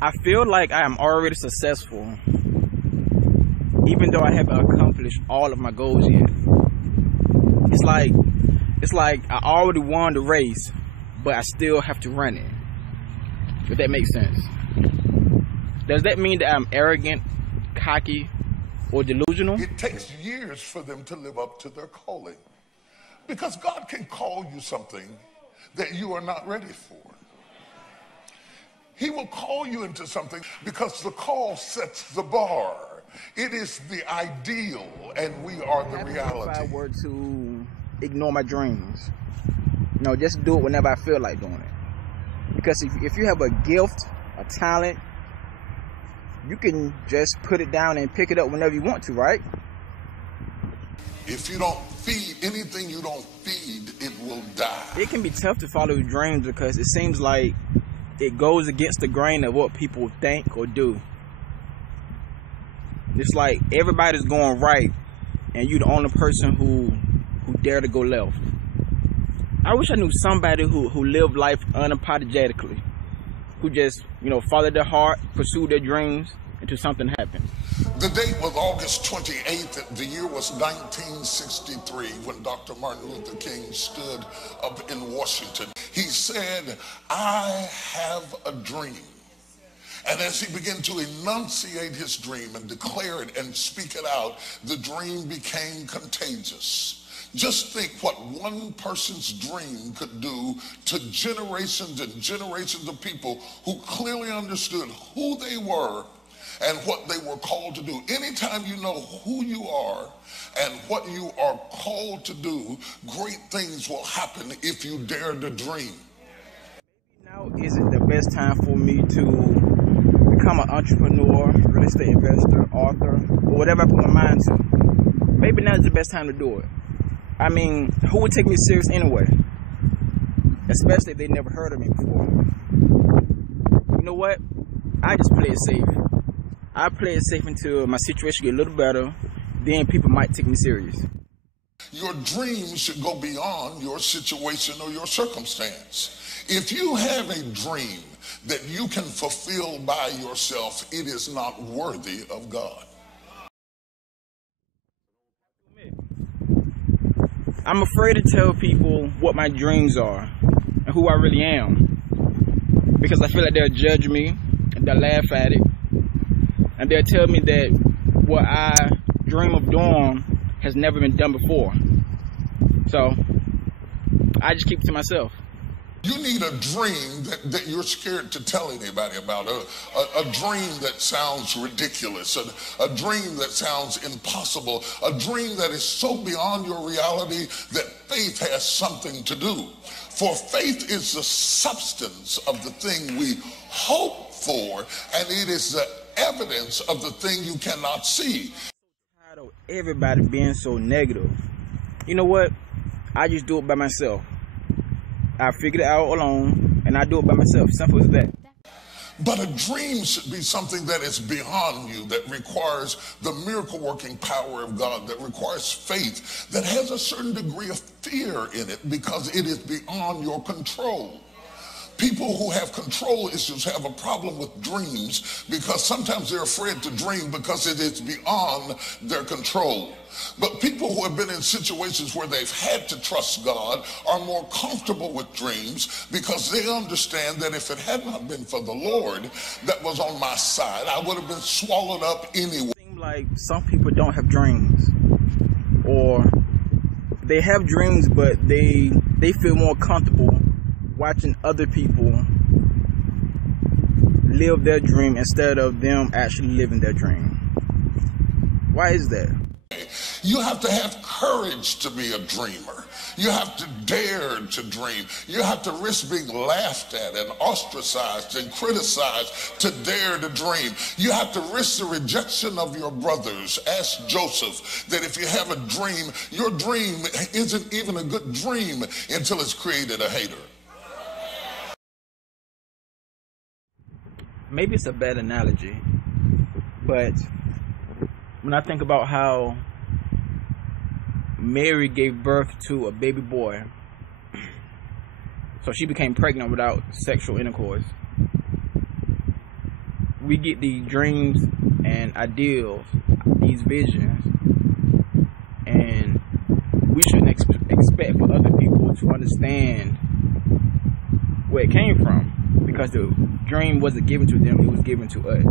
I feel like I am already successful, even though I haven't accomplished all of my goals yet. It's like I already won the race, but I still have to run it. If that makes sense. Does that mean that I'm arrogant, cocky, or delusional? It takes years for them to live up to their calling. Because God can call you something that you are not ready for. He will call you into something because the call sets the bar. It is the ideal, and we are the reality. If I were to ignore my dreams, just do it whenever I feel like doing it. Because if you have a gift, a talent, you can just put it down and pick it up whenever you want to, right? If you don't feed anything you don't feed, it will die. It can be tough to follow your dreams because it seems like it goes against the grain of what people think or do. It's like everybody's going right and you're the only person who dare to go left. I wish I knew somebody who lived life unapologetically, who just, followed their heart, pursued their dreams until something happened. The date was August 28th. The year was 1963 when Dr. Martin Luther King stood up in Washington. He said, "I have a dream." And as he began to enunciate his dream and declare it and speak it out, the dream became contagious. Just think what one person's dream could do to generations and generations of people who clearly understood who they were and what they were called to do. Anytime you know who you are and what you are called to do, great things will happen if you dare to dream. Now isn't the best time for me to become an entrepreneur, real estate investor, author, or whatever I put my mind to. Maybe now is the best time to do it. I mean, who would take me serious anyway? Especially if they never heard of me before. You know what? I just play it safe. I play it safe until my situation get a little better. Then people might take me serious. Your dreams should go beyond your situation or your circumstance. If you have a dream that you can fulfill by yourself, it is not worthy of God. I'm afraid to tell people what my dreams are and who I really am, because I feel like they'll judge me and they'll laugh at it, and they'll tell me that what I dream of doing has never been done before. So I just keep it to myself. You need a dream that you're scared to tell anybody about, a dream that sounds ridiculous, a dream that sounds impossible, a dream that is so beyond your reality that faith has something to do. For faith is the substance of the thing we hope for, and it is the evidence of the thing you cannot see. I'm tired of everybody being so negative. You know what? I just do it by myself. I figured it out alone, and I do it by myself. Simple as that. But a dream should be something that is beyond you, that requires the miracle-working power of God, that requires faith, that has a certain degree of fear in it because it is beyond your control. People who have control issues have a problem with dreams because sometimes they're afraid to dream because it is beyond their control. But people who have been in situations where they've had to trust God are more comfortable with dreams because they understand that if it had not been for the Lord that was on my side, I would have been swallowed up anyway. It seems like some people don't have dreams, or they have dreams but they feel more comfortable watching other people live their dream instead of them actually living their dream. Why is that? You have to have courage to be a dreamer. You have to dare to dream. You have to risk being laughed at and ostracized and criticized to dare to dream. You have to risk the rejection of your brothers. Ask Joseph that if you have a dream, your dream isn't even a good dream until it's created a hater. Maybe it's a bad analogy, but when I think about how Mary gave birth to a baby boy, so she became pregnant without sexual intercourse, we get these dreams and ideals, these visions, and we shouldn't expect for other people to understand where it came from, because the dream wasn't given to them, it was given to us.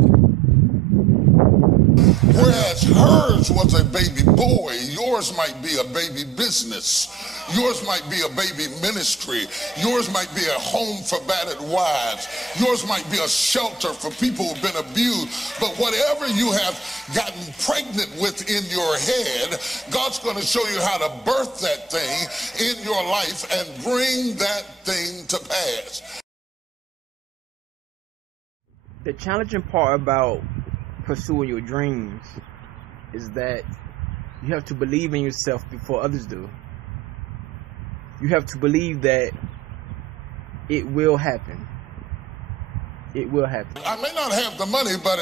Whereas hers was a baby boy, yours might be a baby business. Yours might be a baby ministry. Yours might be a home for battered wives. Yours might be a shelter for people who've been abused. But whatever you have gotten pregnant with in your head, God's going to show you how to birth that thing in your life and bring that thing to pass. The challenging part about pursuing your dreams is that you have to believe in yourself before others do. You have to believe that it will happen. It will happen. I may not have the money, but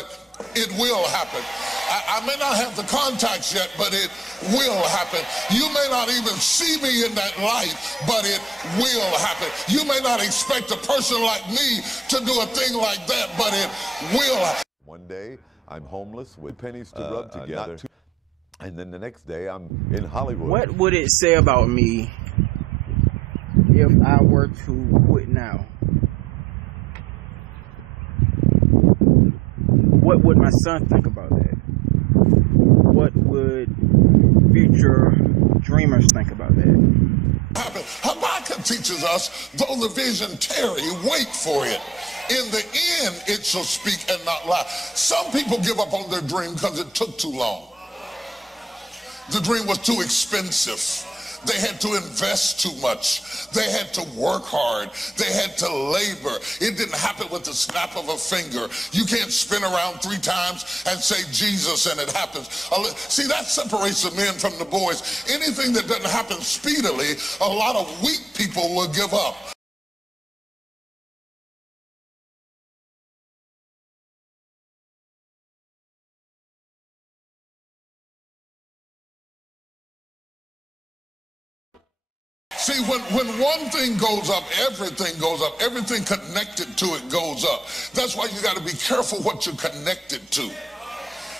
it will happen. I may not have the contacts yet, but it will happen. You may not even see me in that light, but it will happen. You may not expect a person like me to do a thing like that, but it will happen. One day, I'm homeless with pennies to rub together, and then the next day, I'm in Hollywood. What would it say about me if I were to quit now? What would my son think about that? What would future dreamers think about that? Habakkuk teaches us, though the vision tarry, wait for it. In the end, it shall speak and not lie. Some people give up on their dream because it took too long. The dream was too expensive. They had to invest too much. They had to work hard. They had to labor. It didn't happen with the snap of a finger. You can't spin around 3 times and say Jesus and it happens. See, that separates the men from the boys. Anything that doesn't happen speedily, a lot of weak people will give up. See, when one thing goes up, everything goes up. Everything connected to it goes up. That's why you got to be careful what you're connected to.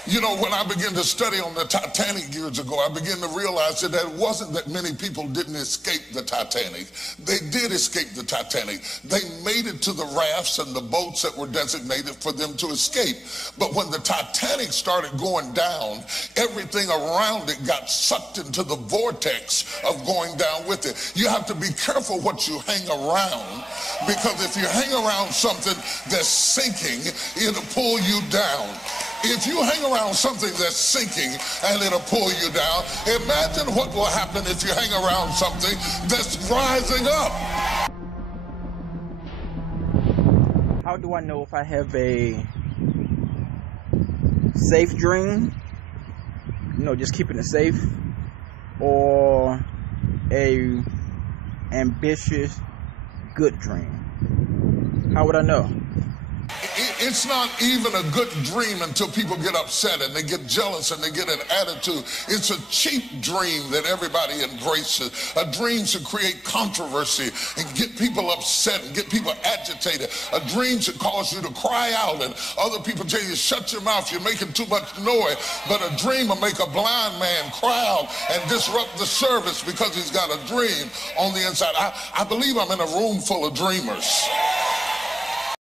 You know, when I began to study on the Titanic years ago, I began to realize that it wasn't that many people didn't escape the Titanic. They did escape the Titanic. They made it to the rafts and the boats that were designated for them to escape. But when the Titanic started going down, everything around it got sucked into the vortex of going down with it. You have to be careful what you hang around, because if you hang around something that's sinking, it'll pull you down. If you hang around something that's sinking and it'll pull you down, imagine what will happen if you hang around something that's rising up. How do I know if I have a safe dream, you know, just keeping it safe, or a ambitious, good dream? How would I know? It's not even a good dream until people get upset and they get jealous and they get an attitude. It's a cheap dream that everybody embraces. A dream should create controversy and get people upset and get people agitated. A dream should cause you to cry out and other people tell you, shut your mouth, you're making too much noise. But a dream will make a blind man cry out and disrupt the service because he's got a dream on the inside. I believe I'm in a room full of dreamers.